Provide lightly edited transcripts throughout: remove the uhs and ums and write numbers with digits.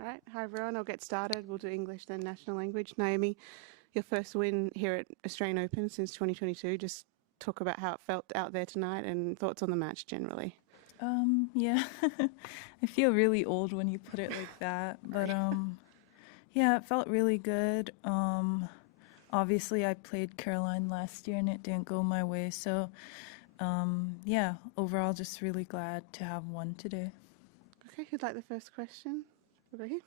All right. Hi, everyone. I'll get started. We'll do English, then national language. Naomi, your first win here at Australian Open since 2022. Just talk about how it felt out there tonight and thoughts on the match generally. Yeah, I feel really old when you put it like that, but yeah, it felt really good. Obviously I played Caroline last year and it didn't go my way, so yeah, overall just really glad to have won today. Okay, who'd like the first question? Over here.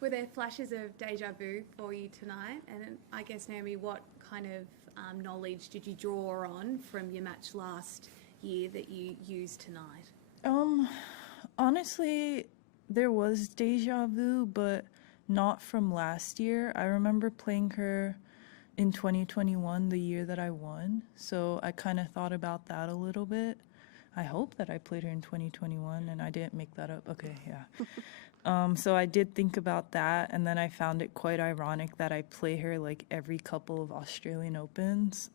Were there flashes of deja vu for you tonight? And I guess, Naomi, what kind of knowledge did you draw on from your match last year that you used tonight? Honestly, there was deja vu, but not from last year. I remember playing her in 2021, the year that I won. So I kind of thought about that a little bit. I hope that I played her in 2021 and I didn't make that up. Okay, yeah. So I did think about that, and then I found it quite ironic that I play her like every couple of Australian Opens.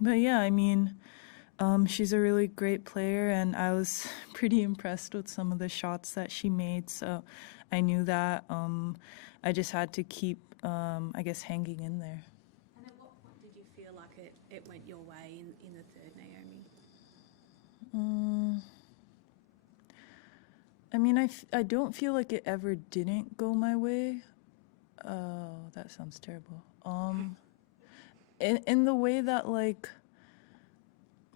But yeah, I mean, she's a really great player, and I was pretty impressed with some of the shots that she made. So I knew that I just had to keep, I guess, hanging in there. And at what point did you feel like it went your way in the third, Naomi? I mean, I don't feel like it ever didn't go my way. Oh, that sounds terrible. In the way that, like,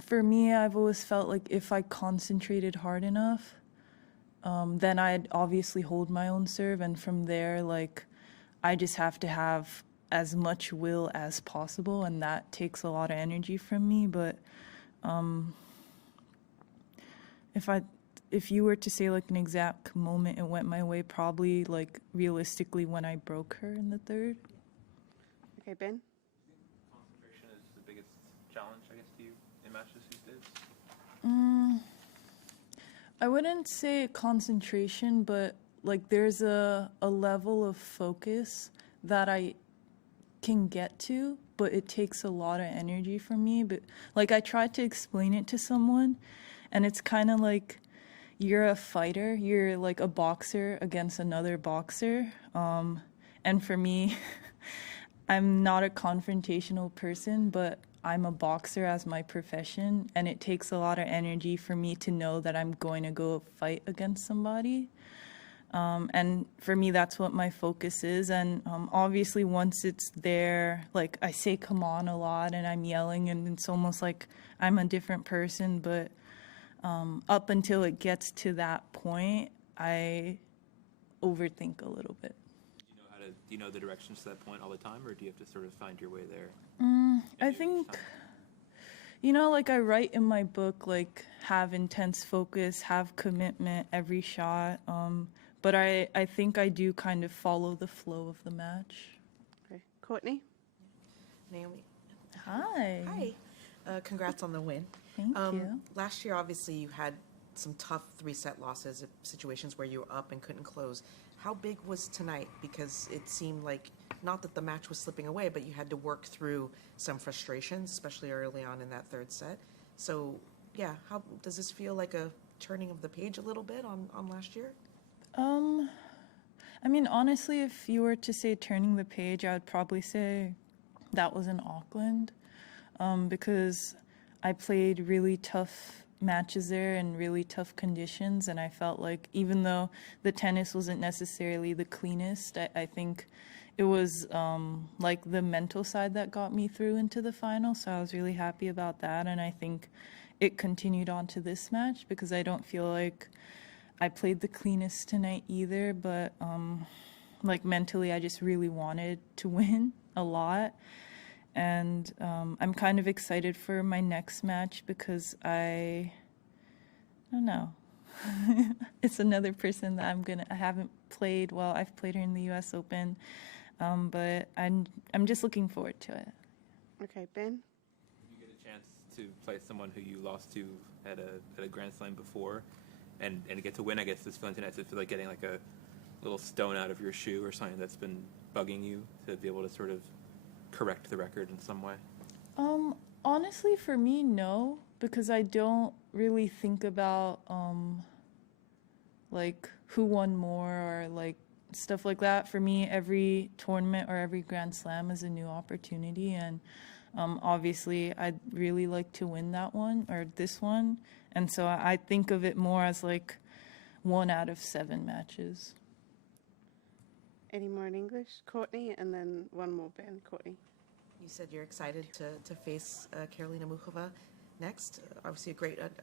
for me, I've always felt like if I concentrated hard enough, then I'd obviously hold my own serve, and from there, like, I just have to have as much will as possible, and that takes a lot of energy from me. But if you were to say like an exact moment it went my way, probably like realistically when I broke her in the third. Okay, Ben. Concentration is the biggest challenge, I guess, to you in matches these days? I wouldn't say concentration, but like there's a level of focus that I can get to, but it takes a lot of energy from me. But like I tried to explain it to someone, and it's kind of like you're a fighter, you're like a boxer against another boxer. And for me, I'm not a confrontational person, but I'm a boxer as my profession, and it takes a lot of energy for me to know that I'm going to go fight against somebody. And for me, that's what my focus is. And obviously, once it's there, like I say come on a lot and I'm yelling, and it's almost like I'm a different person. But up until it gets to that point, I overthink a little bit. Do you know the directions to that point all the time, or do you have to sort of find your way there? I think, like I write in my book, like have intense focus, have commitment every shot. But I think I do kind of follow the flow of the match. Okay, Courtney. Naomi. Hi. Hi. Congrats on the win. Thank you. Last year, obviously, you had some tough 3-set losses, situations where you were up and couldn't close. How big was tonight? Because it seemed like, not that the match was slipping away, but you had to work through some frustrations, especially early on in that third set. So, yeah, how does this feel like a turning of the page a little bit on last year? I mean, honestly, if you were to say turning the page, I would probably say that was in Auckland, because I played really tough matches there in really tough conditions, and I felt like even though the tennis wasn't necessarily the cleanest, I think it was like the mental side that got me through into the final, so I was really happy about that, and I think it continued on to this match because I don't feel like I played the cleanest tonight either, but like mentally I just really wanted to win a lot. And I'm kind of excited for my next match because I don't know. It's another person that I haven't played. Well, I've played her in the US Open, but I'm just looking forward to it. Okay, Ben. If you get a chance to play someone who you lost to at a Grand Slam before, and get to win, I guess this feeling tonight, does it feel like getting like a little stone out of your shoe or something that's been bugging you to be able to sort of correct the record in some way? Honestly, for me, no, because I don't really think about like who won more or like stuff like that. For me, every tournament or every Grand Slam is a new opportunity, and obviously I'd really like to win that one or this one, and so I think of it more as like 1 out of 7 matches. Any more in English? Courtney, and then one more, Ben. Courtney. You said you're excited to face Karolina Muchova next. Obviously,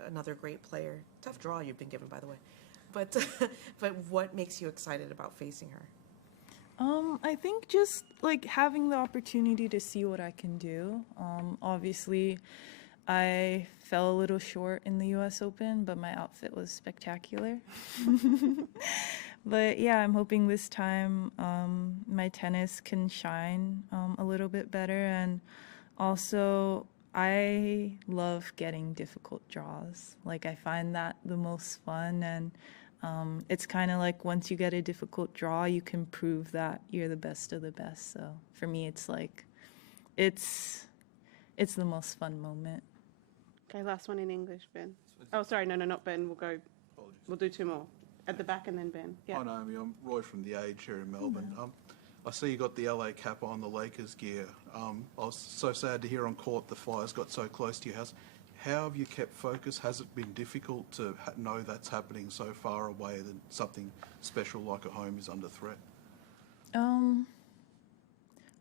another great player. Tough draw you've been given, by the way. But but what makes you excited about facing her? I think just like having the opportunity to see what I can do. Obviously, I fell a little short in the U.S. Open, but my outfit was spectacular. But yeah, I'm hoping this time my tennis can shine a little bit better. And also, I love getting difficult draws. Like, I find that the most fun. And it's kind of like once you get a difficult draw, you can prove that you're the best of the best. So for me, it's like, it's the most fun moment. Okay, last one in English, Ben. Oh, sorry, no, not Ben. We'll do 2 more. At the back and then Ben. Yeah. Hi Naomi, I'm Roy from The Age here in Melbourne. I see you got the LA cap on, the Lakers gear. I was so sad to hear on court the Flyers got so close to your house. How have you kept focus? Has it been difficult to know that's happening so far away that something special like a home is under threat?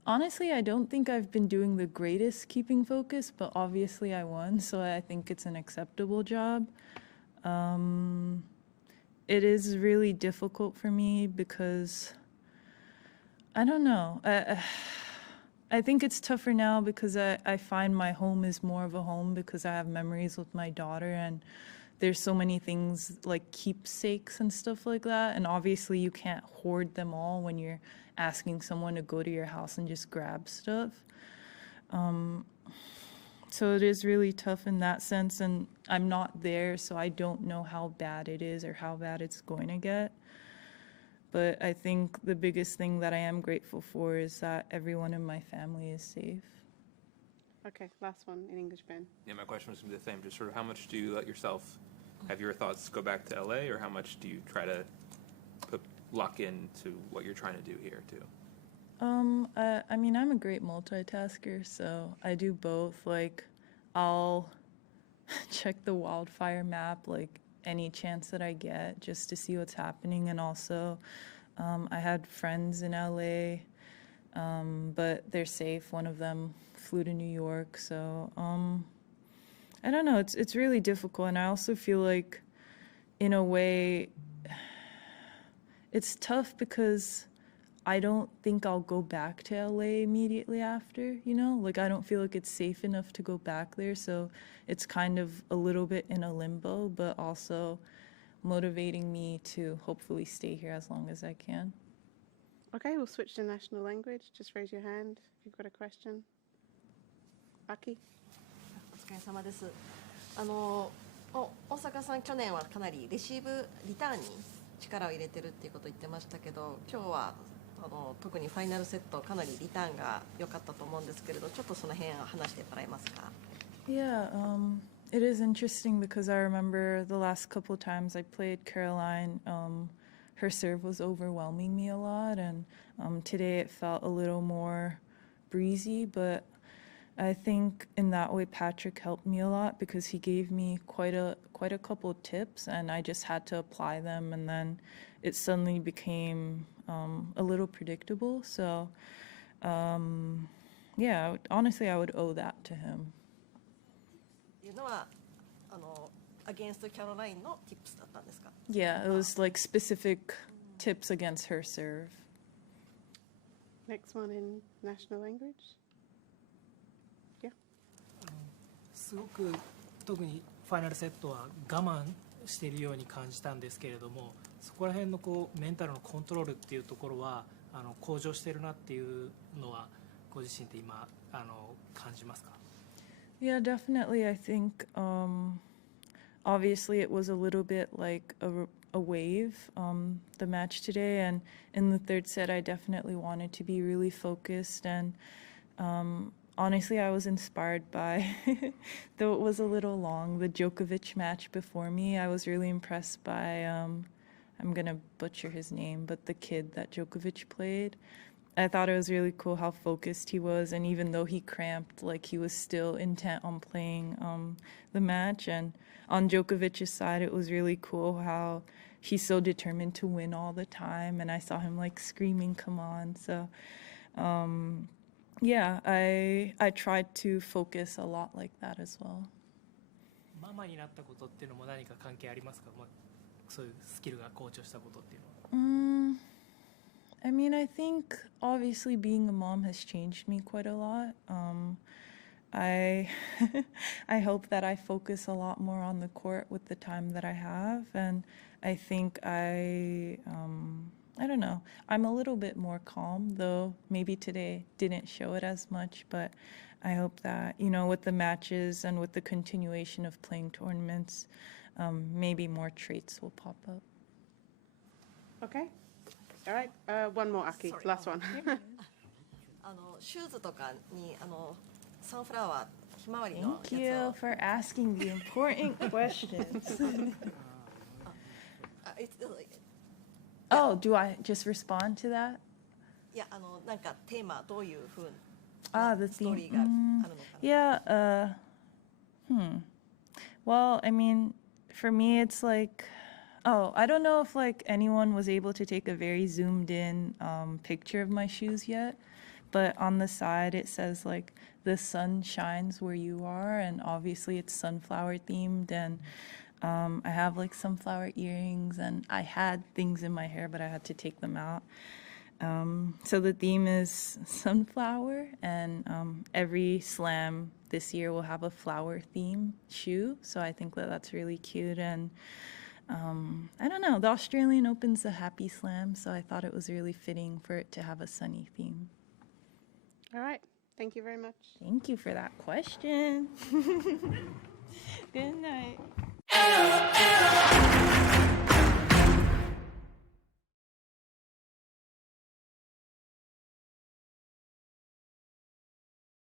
Honestly, I don't think I've been doing the greatest keeping focus, but obviously I won, so I think it's an acceptable job. It is really difficult for me because, I don't know, I think it's tougher now because I find my home is more of a home because I have memories with my daughter, and there's so many things like keepsakes and stuff like that, and obviously you can't hoard them all when you're asking someone to go to your house and just grab stuff. So it is really tough in that sense, and I'm not there, so I don't know how bad it is or how bad it's going to get. But I think the biggest thing that I am grateful for is that everyone in my family is safe. Okay, last one in English, Ben. Yeah, my question was going to be the same. Just sort of how much do you let yourself have your thoughts go back to LA, or how much do you try to lock into what you're trying to do here too? I mean, I'm a great multitasker, so I do both. Like, I'll check the wildfire map, like, any chance that I get just to see what's happening. And also, I had friends in LA, but they're safe. One of them flew to New York, so I don't know. It's really difficult, and I also feel like, in a way, it's tough because I don't think I'll go back to LA immediately after, you know? Like, I don't feel like it's safe enough to go back there, so it's kind of a little bit in a limbo, but also motivating me to hopefully stay here as long as I can. Okay, we'll switch to national language. Just raise your hand if you've got a question. Aki? お疲れ様です。大坂さん、去年はかなりレシーブリターンに力を入れてるっていうことを言ってましたけど、今日は特にファイナルセットかなりリターンが良かったと思うんですけれど、ちょっとその辺話してもらえますか? Yeah, it is interesting because I remember the last couple of times I played Caroline, her serve was overwhelming me a lot, and today it felt a little more breezy, but I think in that way Patrick helped me a lot because he gave me quite a couple of tips, and I just had to apply them, and then it suddenly became a little predictable. So yeah, honestly I would owe that to him. いうのはagainst Caroline の tips だったんですか? Yeah, it was like specific tips against her serve. Next one in national language. すごく特にファイナルセットは我慢しているように感じたんですけれども、そこら辺のこうメンタルのコントロールっていうところは向上しているなっていうのはご自身で今感じますか? Yeah, definitely. I think obviously it was a little bit like a wave, the match today, and in the third set I definitely wanted to be really focused, and honestly I was inspired by, though it was a little long, the Djokovic match before me. I was really impressed by I'm gonna butcher his name, but the kid that Djokovic played. I thought it was really cool how focused he was, and even though he cramped, like he was still intent on playing the match. And on Djokovic's side, it was really cool how he's so determined to win all the time, and I saw him like screaming, "Come on!" So, yeah, I tried to focus a lot like that as well. ママになったことっていうのも何か関係ありますか？まあ、そういうスキルが向上したことっていうのは。I mean, I think obviously being a mom has changed me quite a lot. I I hope that I focus a lot more on the court with the time that I have, and I think I don't know. I'm a little bit more calm, though maybe today didn't show it as much, but I hope that, you know, with the matches and with the continuation of playing tournaments, maybe more traits will pop up. Okay. All right. One more, Aki. Sorry. Last one. シューズとかにサンフラワーひまわりのや Thank つ you を for asking the important questions. Oh, do I just respond to that? いやなんかテーマどういうふう The ストー theme. リーがあるのかな Yeah, Well, I mean, for me, it's like, I don't know if like anyone was able to take a very zoomed in picture of my shoes yet, but on the side it says like the sun shines where you are, and obviously it's sunflower themed, and I have like sunflower earrings, and I had things in my hair, but I had to take them out. So the theme is sunflower, and every slam this year will have a flower theme shoe. So I think that that's really cute. And I don't know, the Australian Open's a happy slam, so I thought it was really fitting for it to have a sunny theme. All right. Thank you very much. Thank you for that question. Good night.